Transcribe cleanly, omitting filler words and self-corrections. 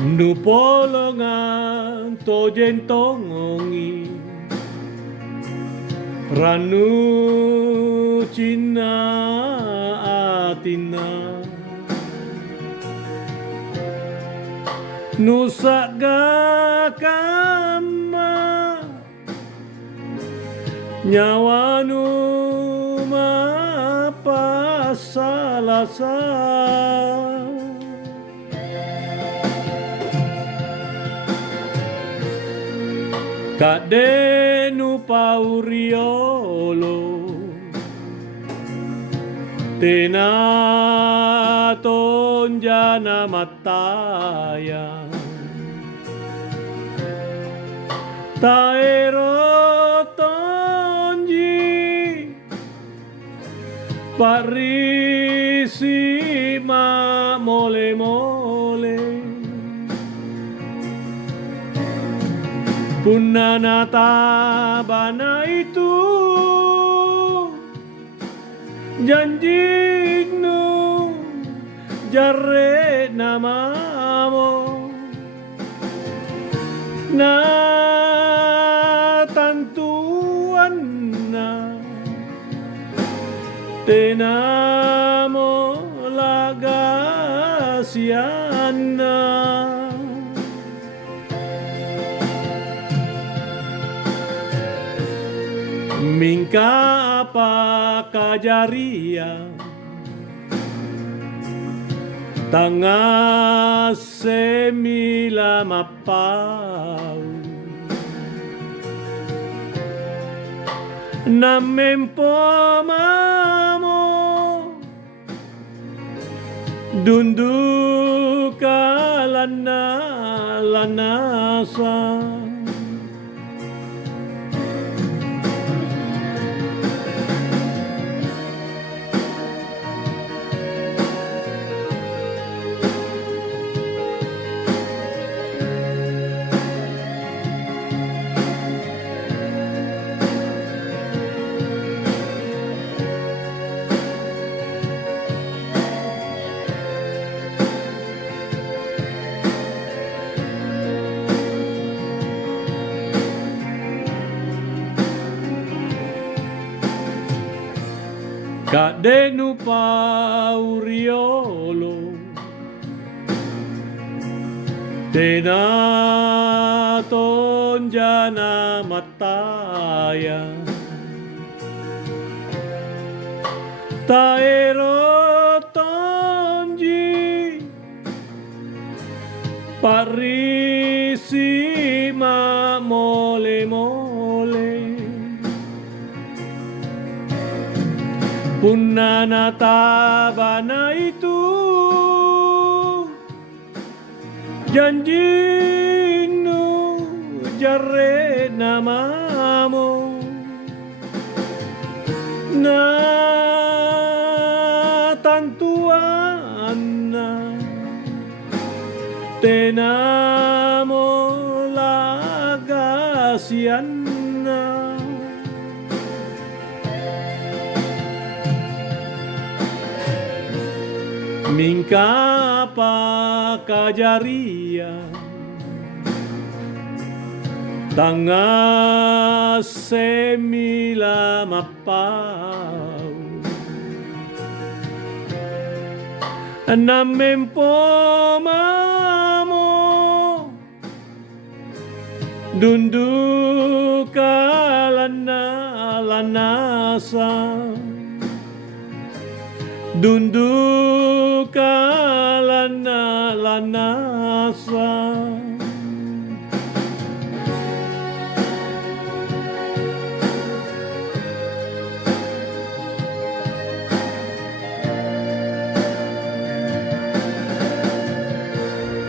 Nu polongan tojen tongongi Ranu Cina atina Nusa gakama Nyawanu mapasalasa Kadenu pauriolo Tenaton jana mataya Taero tonji Parisi ma mole-mole Punanata bana itu janjinu jarre namamo na tantuan na tenamo lagasiana Mingka apa kajaria Tanga semila mapau Namempo mamo Dundu kalana lanasa Kadenu pauriolo Tenaton jana mataya Taero tonji Parisi ma mole-mole Punanata bana itu janjinu jarre namamo na tantuana tenamo lagasiana Mingka pa kajaria Tanga semila mapau Namempo mamo Dundu kalana lanasa Dundu kalana lana